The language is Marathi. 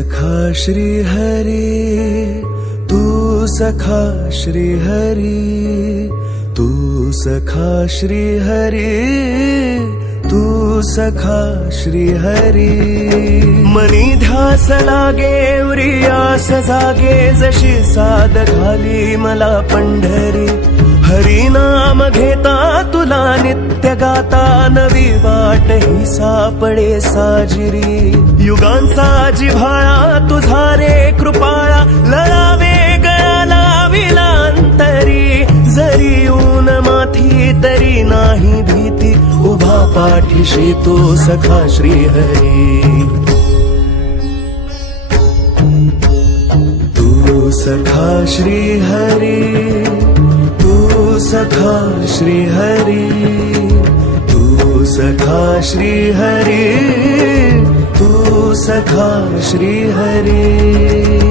सखा श्री हरी, तू सखा श्री हरी, तू सखा श्री हरी, तू सखा श्री हरी. मनी ध्यास लागे उरियास जागे, जशी साद घाली मला पंढरी. हरी नाम घेता तुला नित्य गाता, नवी वाट ही सापडे साजिरी. युगांचा जिव्हाळा तुझा रे कृपाळा, लढावे गळाला विलांतरी. जरी ऊन माथी तरी नाही भीती, उभा पाठीशी तो सखा श्री हरी. तू सखा श्री हरी, तू सखा श्री हरी, तू सखा श्री हरी, तू सखा श्री हरी.